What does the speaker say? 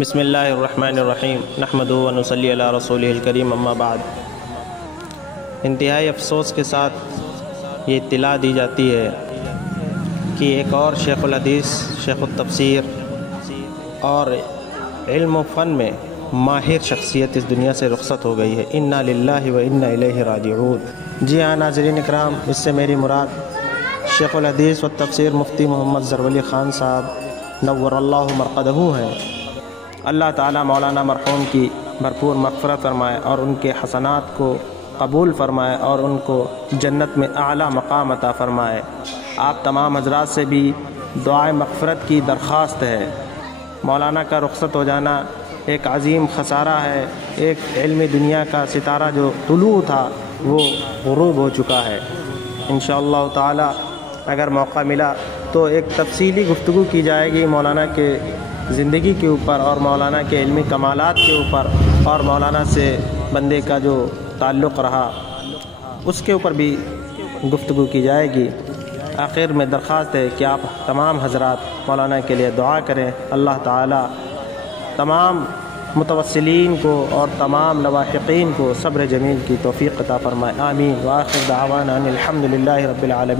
بسم اللہ الرحمن الرحیم نحمدہ و نصلی علی رسولہ الکریم اما بعد۔ انتہائی افسوس کے ساتھ یہ اطلاع دی جاتی ہے کہ ایک اور شیخ الحدیث، شیخ التفسیر اور علم و فن میں ماہر شخصیت اس دنیا سے رخصت ہو گئی ہے۔ انا للہ و انا الیہ راجعون۔ جی ہاں ناظرین اکرام، اس سے میری مراد شیخ الحدیث و تفسیر مفتی محمد زرولی خان صاحب نور اللہ مرقدہ ہیں۔ اللہ تعالیٰ مولانا مرحوم کی بھرپور مغفرت فرمائے اور ان کے حسنات کو قبول فرمائے اور ان کو جنت میں اعلیٰ مقام عطا فرمائے۔ آپ تمام حضرات سے بھی دعائے مغفرت کی درخواست ہے۔ مولانا کا رخصت ہو جانا ایک عظیم خسارہ ہے۔ ایک علمی دنیا کا ستارہ جو طلوع تھا وہ غروب ہو چکا ہے۔ انشاءاللہ تعالیٰ اگر موقع ملا تو ایک تفصیلی گفتگو کی جائے گی مولانا کے زندگی کے اوپر اور مولانا کے علمی کمالات کے اوپر اور مولانا سے بندے کا جو تعلق رہا اس کے اوپر بھی گفتگو کی جائے گی۔ آخر میں درخواست ہے کہ آپ تمام حضرات مولانا کے لیے دعا کریں۔ اللہ تعالی تمام متوسلین کو اور تمام لواحقین کو صبر جمیل کی توفیق عطا فرمائے۔ آمین۔ وآخر دعوانا ان الحمد للہ رب العالمین۔